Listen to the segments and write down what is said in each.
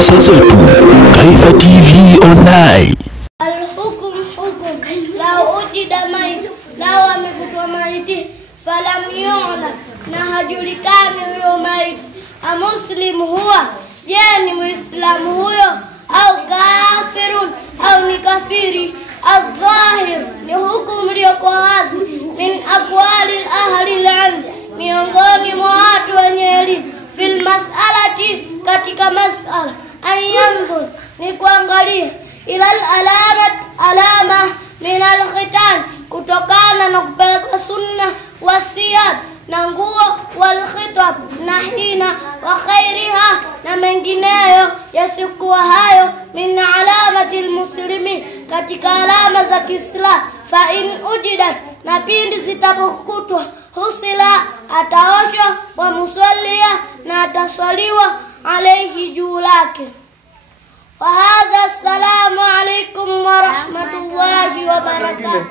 madrasa zetu Kaifa TV Online. Al-hukum hukum lau ujida maiti, lau amekutwa maiti falam yu'lam, na hajulikani huyo maiti, amuslimu huwa, je ni muislamu huyo, au kafirun, au ni kafiri. Al-zahir ni hukumu iliyokuwa wazi, min aqwali ahli al-ilm, miongoni mwa watu wenye elimu, fil mas'alati, katika mas'ala, ayanzur ni kuangalia, ila alama min al-khitan, kutokana na kupeleka sunna, wasiyab na nguo, wal khitab na hina, wa khairiha na mengineyo yasikuwa hayo, min alamati al-muslimin, katika alama za Kiislamu. Fa in ujidat, na pindi zitapokutwa, husila ataoshwa, wa musallia na ataswaliwa alayhi juu lake. وهذا السلام عليكم ورحمة الله وبركاته.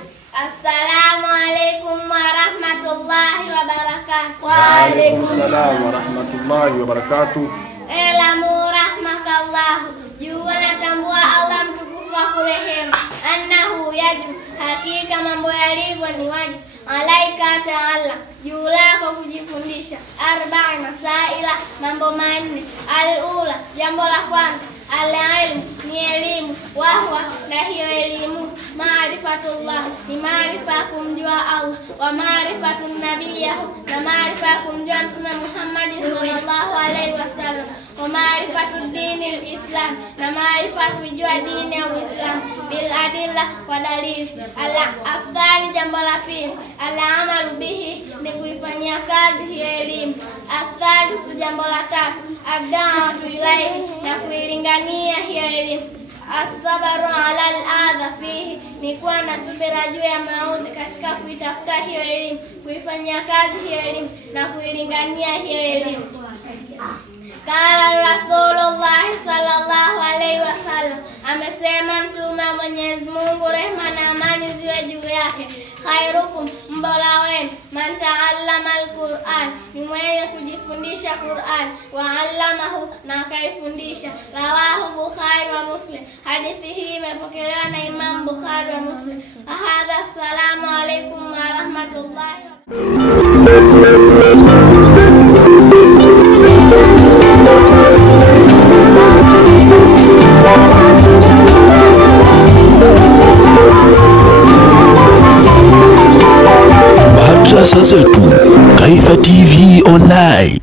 السلام عليكم ورحمة الله وبركاته. وعليكم السلام ورحمة الله وبركاته. اعلموا رحمك الله, jua tambua Allah mtukufu wa kurehemu, annahu yajib, hakika mambo yalivyo ni wajibu, alaika ta'ala, juu lako kujifundisha, arba'a masaila, mambo manne. Al-ula, jambo la kwanza, al-ilm ni elimu, wahwa na hiyo elimu, maarifatullah ni maarifa kumjua Allah, wa maarifatun nabiyahu na maarifa kumjua Mtume Muhammad sallallahu alaihi wasallam, wa maarifatud dini al-islam na maarifa kujua dini ya Uislamu, bil adilla kwa dalili. Al-afdhali, jambo la pili, al-amalu bihi ni kuifanyia kazi hiyo elimu. Afdhali, jambo la tatu, ad-da'watu ilayhi na kuilingania hiyo elimu. As-sabru ala al-adha fihi ni kuwa na subira juu ya maudhi katika kuitafuta hiyo elimu, kuifanyia kazi hiyo elimu na kuilingania hiyo elimu. Kala Rasulullah sallallahu alaihi wasallam, amesema Mtume wa Mwenyezi Mungu, rehma na amani ziwe juu yake, khairukum, mbora wenu, man ta'allama al-Qur'an, ni mwenye kujifundisha Qur'an, wa 'allamahu na akaifundisha. Rawahu Bukhari wa Muslim, hadithi hii imepokelewa na Imam Bukhari wa Muslim. Hadha, assalamu alaykum wa rahmatullahi wa madrasa zetu Kaifa TV Online.